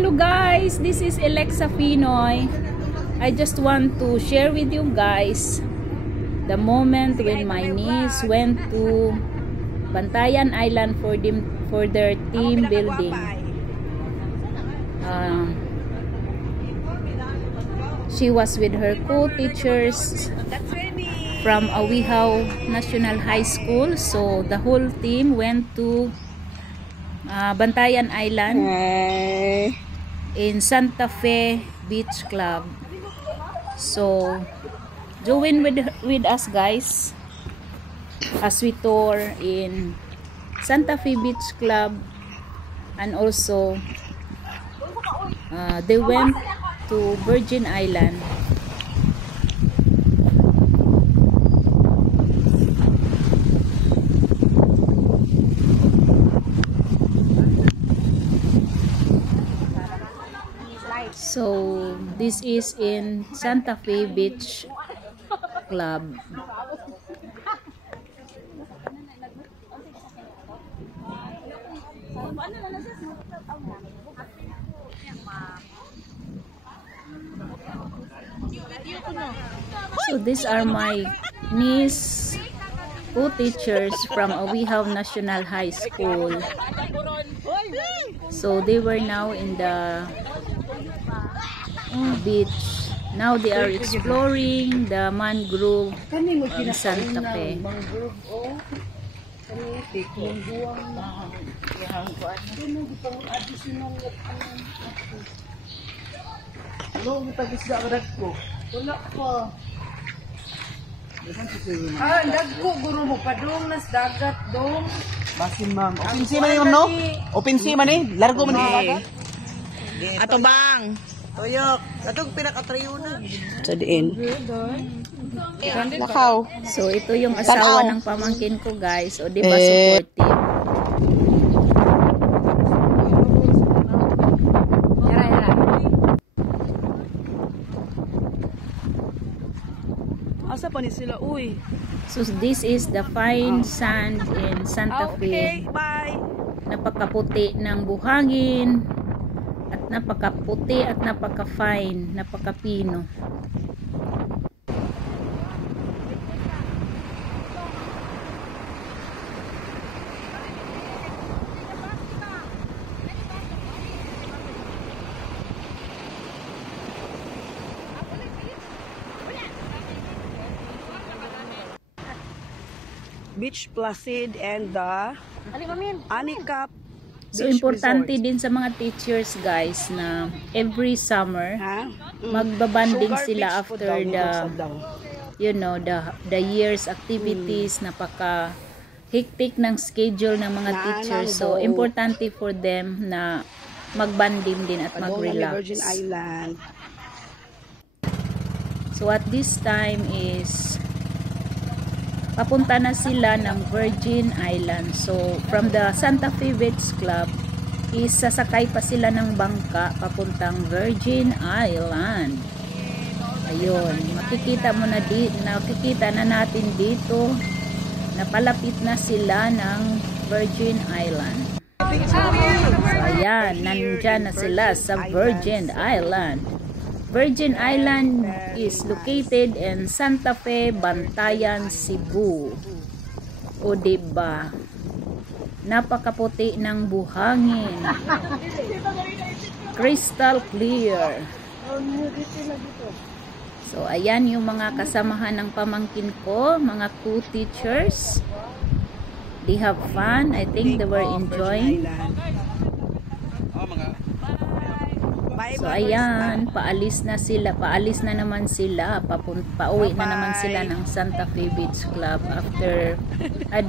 Hello guys, this is Alexa Pinoy. I just want to share with you guys the moment when my niece went to Bantayan Island for their team building. She was with her co-teachers from Awihaw National High School. So the whole team went to Bantayan Island in Santa Fe Beach Club. So join with us guys as we tour in Santa Fe Beach Club, and also they went to Virgin Island. So this is in Santa Fe Beach Club. So these are my niece co-teachers from Awihaw National High School. So they were now in the beach. Now they are exploring the mangrove in Santa Fe. Dagko guro mo pa dong nas dagat dong. Basin ma'am. Open sea man no? Open sea man largo man dagat. Ato bang. Tuyok, atong pinaka-trayunan. Sa diin. Lakaw. So ito yung asawa ng pamangkin ko guys. O di ba supportive? Asa pa ni sila uy. So this is the fine sand in Santa Fe. Okay, bye. Napakaputi ng buhangin at napakaputi at napaka-fine, napaka-pino. Beach Placid and the Anikap. So importante din sa mga teachers guys na every summer magbabanding sila after the year's activities. Napaka hectic ng schedule ng mga teachers, so importante for them na magbanding din at mag-relax. So at this time is papunta na sila ng Virgin Island. So from the Santa Fe Beach Club is sasakay pa sila ng bangka papuntang Virgin Island. Ayun, makikita na natin dito na palapit na sila ng Virgin Island. So ayan, nandyan na sila sa Virgin Island. Virgin Island is located in Santa Fe, Bantayan, Cebu. O diba? Napakaputi ng buhangin. Crystal clear. So ayan yung mga kasamahan ng pamangkin ko, mga co-teachers. They have fun. I think they were enjoying. So ayan, paalis na naman sila, pauwi na naman sila ng Santa Fe Beach Club after a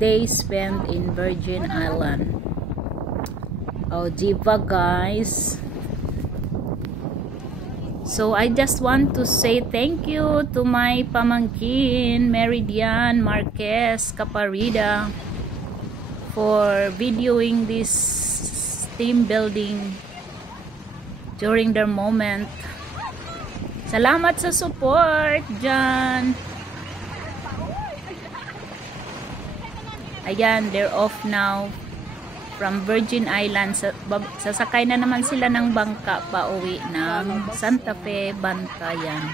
day spent in Virgin Island. Oh, diva guys. So I just want to say thank you to my pamangkin Meridian Marquez Caparida for videoing this team building during their moment. Salamat sa support dyan. Ayan, they're off now from Virgin Islands, sasakay na naman sila ng bangka pauwi ng Santa Fe, Bantayan.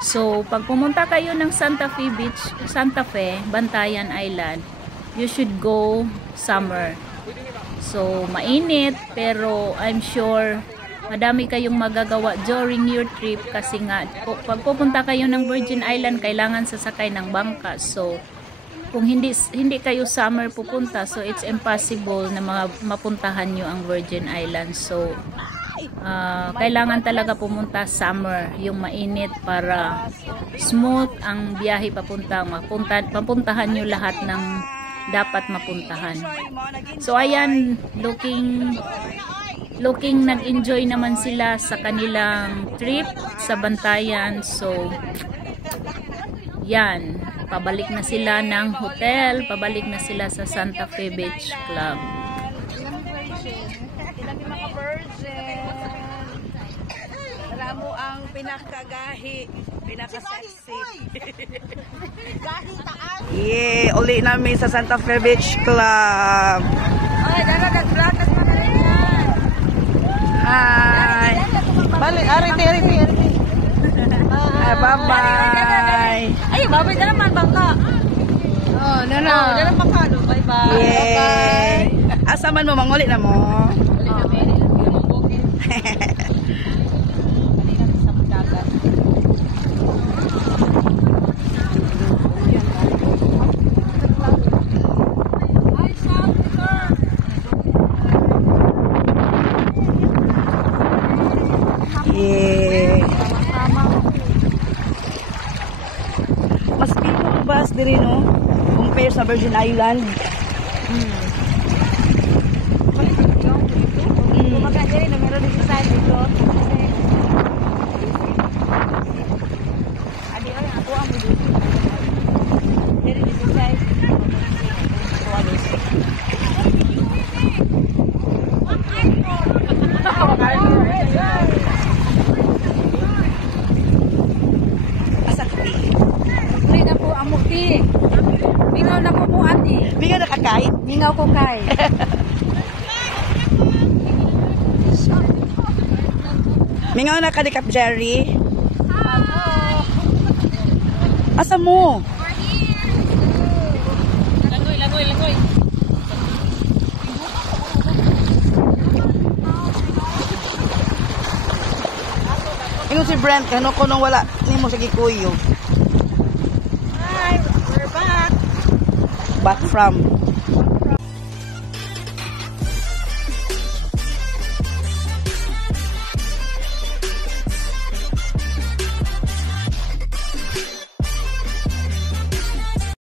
So, pag pumunta kayo ng Santa Fe Beach, Santa Fe, Bantayan Island, you should go summer. So, mainit, pero I'm sure madami kayong magagawa during your trip kasi nga, pag pupunta kayo ng Virgin Island, kailangan sasakay ng bangka. So, kung hindi kayo summer pupunta, so it's impossible na mapuntahan nyo ang Virgin Islands. So, kailangan talaga pumunta summer, yung mainit, para smooth ang biyahe papuntahan nyo lahat ng dapat mapuntahan. So, ayan, looking nag-enjoy naman sila sa kanilang trip sa Bantayan. So, yan, pabalik na sila ng hotel, pabalik na sila sa Santa Fe Beach Club. Ilang mga virgin. Alam mo ang pinakagahi, pinaka-sexy. Yeah, uli namin sa Santa Fe Beach Club. Ay, dala nag-vlog at mga rin yan. Hi. Balik, ariti. Bye-bye. Ay, babay na naman, bangka. Oh, no. Dala bangka, no? Bye-bye. Yeah. Asa man mo, manguli na mo. Yeah. Mas pino ang bus diri, no? Compare sa Virgin Island. Kumaganda rin na meron dito sa dito. Adi, ay, ako ang dito. Meron dito sa Uli na po ang mukti. Mingaw na po mo, ati. Bingo nakakait. Mingaw ko kay. Mingaw na ka di Cap Jerry. Asa mo? Langoy. Ingon si Brent, kano ko nung wala ni mo sa gikuyo. Hi, we're back. Back from